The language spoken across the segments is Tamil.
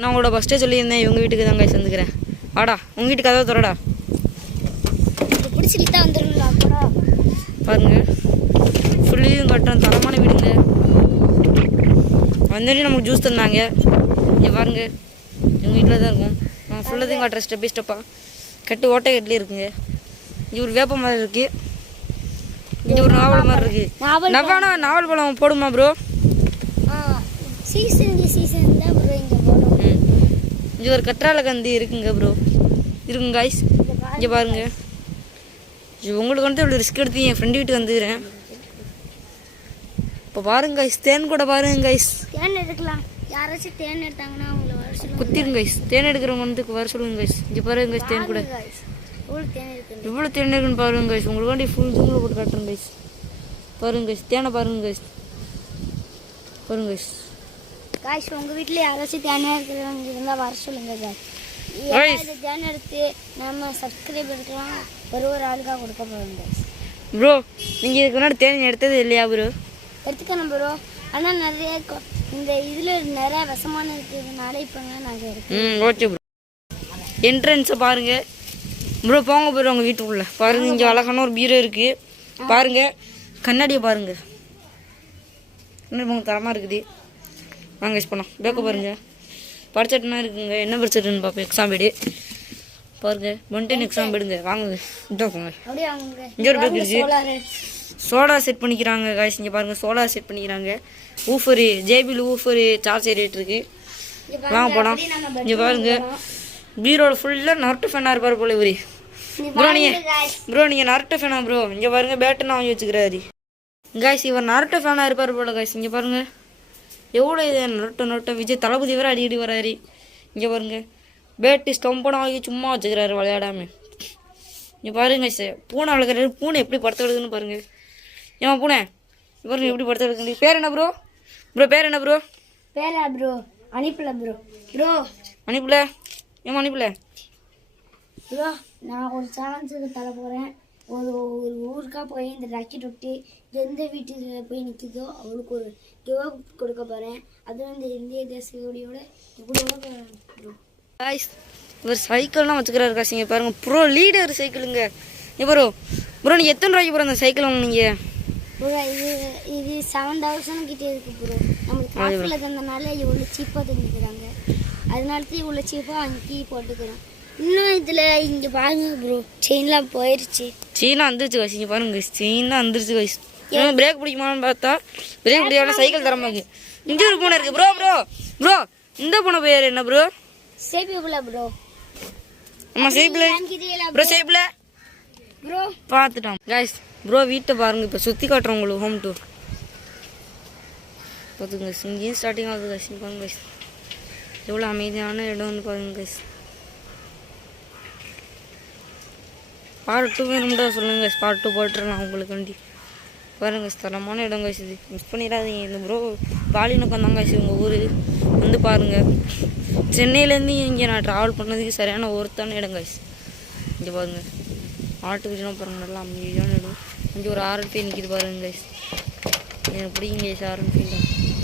நான் உங்களோட ஃபஸ்ட்டே சொல்லியிருந்தேன் இவங்க வீட்டுக்கு தான் கைஸ் வந்துக்கிறேன். வாடா உங்கள் வீட்டுக்கு கதவை திறடா. பிடிச்சிட்டு தான் வந்துடுங்களா பாருங்க ஃபுல்லையும் கட்டுறோம். தரமான வீடுங்க. வந்துட்டு நமக்கு ஜூஸ் தந்தாங்க. இங்கே பாருங்க எங்கள் வீட்டில் தான் இருக்கும். நான் ஃபுல்லதையும் காட்டுறேன் ஸ்டெப் பை ஸ்டெப்பாக. கட்டு ஓட்டை கட்டிலே இருக்குங்க. இங்கே ஒரு வேப்ப மரம் இருக்குது. இங்கே ஒரு நாவல் மரம் இருக்குது. நவானா நாவல் பழம் போடுமா ப்ரோ? சீசன் தான் ப்ரோ இங்கே போடும். இங்கே ஒரு கற்றாழை கந்தி இருக்குங்க ப்ரோ. இருக்குங்க காய்ஸ். இங்கே பாருங்க உங்களுக்கு வந்து இவ்வளோ ரிஸ்க் எடுத்து என் ஃப்ரெண்டு வீட்டுக்கு வந்துக்கிறேன். இப்போ பாருங்க கைஸ் தேன் கூட பாருங்க கைஸ். தேன் எடுக்கலாம். யாராச்சும் தேன் எடுத்தாங்கன்னா அவங்கள வர சொல்லுங்க. குத்திருங்க கைஸ். தேன் எடுக்கிறவங்க வந்து வர சொல்லுங்க கைஸ். இங்கே பாருங்க கைஸ் தேன் கூட இவ்வளோ தேன் இருக்குன்னு பாருங்க கைஸ். உங்களுக்கு வேண்டி ஃபுல் ஜூமில் போட்டு காட்டுறேன் கைஸ். பாருங்க கைஸ் தேனை பாருங்க கைஸ். பாருங்க கைஸ். காய்ஸ் உங்கள் வீட்டில் யாராச்சும் தேனை இருக்கிறவங்க இருந்தால் வர சொல்லுங்க காய்ஸ். தேன் எடுத்து நம்ம சப்ஸ்கிரைபருக்கெல்லாம் ஒரு ஆளுக்காக கொடுக்க போகிறோம் காய்ஸ். ப்ரோ நீங்கள் இதுக்கு முன்னாடி தேன் எடுத்தது இல்லையா ப்ரோ? எடுத்துக்கணும் ப்ரோ. ஆனால் நிறைய இந்த இதில் நிறைய விஷமான இருக்கிறதுனால இப்போ நாங்கள் எடுக்கோம். Okay bro. என்ட்ரன்ஸை பாருங்க ப்ரோ. போங்க ப்ரோ உங்கள் வீட்டுக்குள்ளே பாருங்க. இங்கே அழகான ஒரு பீரோ இருக்குது. பாருங்க கண்ணாடியை பாருங்க. இன்னும் தரமாக இருக்குது. வாங்க யூஸ் பண்ணோம். பேக்க பாருங்க. படிச்சட்டுனா இருக்குங்க. என்ன படிச்சட்டுன்னு பார்ப்போம். எக்ஸாம் வீடு பாருங்க. 110 எக்ஸாம் போயிடுங்க. வாங்குங்க இதோ போங்க. இங்கே ஒரு பேக் இருக்குது. சோலா செட் பண்ணிக்கிறாங்க காய்ஸ். இங்கே பாருங்க சோலா செட் பண்ணிக்கிறாங்க. ஊஃபரு ஜேபியில் ஊஃபரு சார்ஜர் ரேட் இருக்குது. வாங்க போகலாம். இங்கே பாருங்க பீரோட ஃபுல்லாக நரட்டு ஃபேனாக இருப்பார் போல இவரு. ப்ரோ நீங்கள் நரட்டு ஃபேனா ப்ரோ? இங்கே பாருங்க பேட்டுன்னு வாங்கி வச்சுக்கிறாரு காய்ஸ். இவர் நரட்டு ஃபேனாக இருப்பார் போல காய்ஸ். இங்கே பாருங்க எவ்வளோ இது நொட்ட விஜய் தளபதி வர அடிக்கடி வராரு. இங்கே பாருங்க பேட்டு ஸ்டம்பெல்லாம் வாங்கி சும்மா வச்சுக்கிறாரு விளையாடாம. இங்கே பாருங்க சார் பூனை வளர்க்குறாரு. பூனை எப்படி படுத்த எடுக்குன்னு பாருங்க. ஏன் பூனை பாருங்க எப்படி படுத்த எடுக்கு. பேர் என்ன ப்ரோ? பேர் என்ன ப்ரோ? பேரா ப்ரோ அனுப்பல ப்ரோ அனுப்பல. ஏமா அனுப்பல ப்ரோ? நான் ஒரு சேலஞ்சுக்கு தர போகிறேன். ஒரு ஊருக்காக போய் இந்த ராக்கெட் விட்டு எந்த வீட்டுக்கு போய் நிற்கிதோ அவளுக்கு ஒரு கிவ் கொடுக்க போகிறேன். அதுவும் இந்த இந்திய தேசியோட ப்ரோ. இவர் சைக்கிள்லாம் வச்சுக்கிறாரு காசு. இங்கே பாருங்க ப்ரோ லீடர் சைக்கிளுங்க. ப்ரோ நீங்கள் எத்தனை ரூபாய்க்கு ப்ரோ அந்த சைக்கிள் வாங்கினீங்க? ப்ரோ இது 7000 கிட்டே இருக்குது ப்ரோ. நம்மளுக்கு காசில் தந்தனால இவ்வளோ சீப்பாக தந்துக்கிறாங்க. அதனால தான் இவ்வளோ சீப்பாக அங்கேயே போட்டுக்கிறோம். இன்னும் இதில் இங்கே பாருங்க ப்ரோ செயின்லாம் போயிடுச்சு. செயினாக வந்துருச்சு காசு. இங்கே பாருங்க செயின் தான் வந்துருச்சு காசு. பிரேக் பிடிக்குமான்னு பார்த்தா பிரேக் பிடிக்காம சைக்கிள் தரமாக்கு. இங்கே ஒரு பூனை இருக்குது ப்ரோ. இந்த பூனை பேர் என்ன ப்ரோ? சேபிபிள் ப்ரோ. ஆமாம் சேபிள் ப்ரோ. சேபிள் ப்ரோ பார்த்துட்டோம் காய்ஸ். ப்ரோ வீட்டை பாருங்க. இப்போ சுற்றி காட்டுறோம் உங்களுக்கு ஹோம் டூர் பார்த்துங்க. இங்கேயும் ஸ்டார்டிங் ஆகுது காய்ஸ். பாருங்க காய்ஸ் எவ்வளோ அமைதியான இடம்னு பாருங்க காய்ஸ். பார்ட் 2 வேணும்டா சொல்லுங்க காய்ஸ். பார்ட் 2 போட்டுடலாம் உங்களுக்கு வண்டி. பாருங்க தரமான இடம் காய்ஸ். இது மிஸ் பண்ணிடாதீங்க. இந்த ப்ரோ பாலினக்கம் தான் காய்ஸ் உங்கள் ஊர். வந்து பாருங்கள். சென்னையிலேருந்து இங்கே நான் ட்ராவல் பண்ணதுக்கு சரியான ஒருத்தான இடம் காய்ஸ். இங்கே பாருங்கள் ஆட்டுக்குச்சிலாம் பாருங்கள் நல்லா அமைதியான இடம். இங்கே ஒரு RN5 நிற்கிது பாருங்க காய்ஸ். எனக்கு பிடிக்கும் காய்ஸ் RN5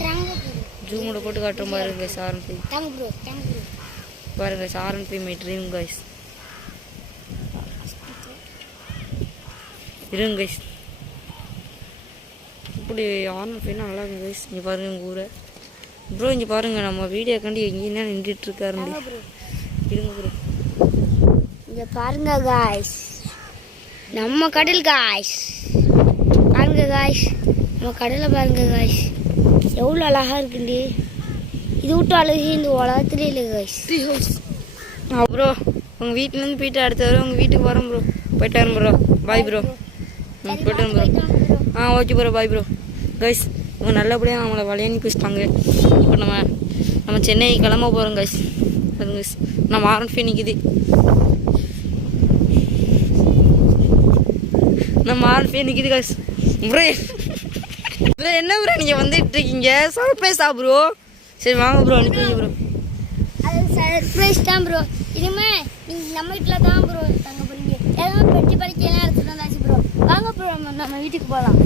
தான். ஜூமோட போட்டு காட்டுற பாருங்க காய்ஸ் RN5 பாருங்க guys. RN5 my dream guys. இருங்க காய்ஸ் இப்படி RN5 நல்லா இருக்கும் காய்ஸ். இங்கே பாருங்கள் உங்கள் ஊரை ப்ரோ. இங்கே பாருங்கள் நம்ம வீடியோ கண்டி எங்கேன்னா நின்றுட்டுருக்காரு. இருங்க ப்ரோ. இங்கே பாருங்க காய்ஸ் நம்ம கடல் காய்ஸ். பாருங்க காய்ஸ் நம்ம கடலை பாருங்க காய்ஸ் எவ்வளோ அழகாக இருக்குண்டி. இது விட்டு அழகு இந்த உலகத்துலேயே இல்லை காய்ஸ். ப்ரோ உங்கள் வீட்டிலேருந்து போயிட்டு அடுத்த வர உங்கள் வீட்டுக்கு வரோம் ப்ரோ. போயிட்டு வரேன் ப்ரோ. Bye bro. போயிட்டு வரேன் bro. Okay bro. Bye bro. Guys அவங்க நல்லபடியாக நம்மளை வழி அனுப்பி வச்சுட்டாங்க. இப்போ நம்ம சென்னை கிளம்ப போகிறோம் கைஸ். அதுங்க நம்ம RN5 நிற்கிது. நம்ம RN5 நிற்கிது கைஸ். ப்ரோ என்ன ப்ரோ நீங்கள் வந்துட்டு இருக்கீங்க? சர்ப்ரைஸா ப்ரோ? சரி வாங்க ப்ரோ அனுப்பிங்க ப்ரோ. அது சர்ப்ரைஸ் தான் ப்ரோ. இனிமே நீங்கள் நம்ம வீட்டில் தான் ப்ரோ தங்க போகிறீங்க. ஏதாவது பெட்டி படிக்கலாம் எடுத்துகிட்டு வந்தாச்சு ப்ரோ. வாங்க ப்ரோ நம்ம வீட்டுக்கு போகலாம்.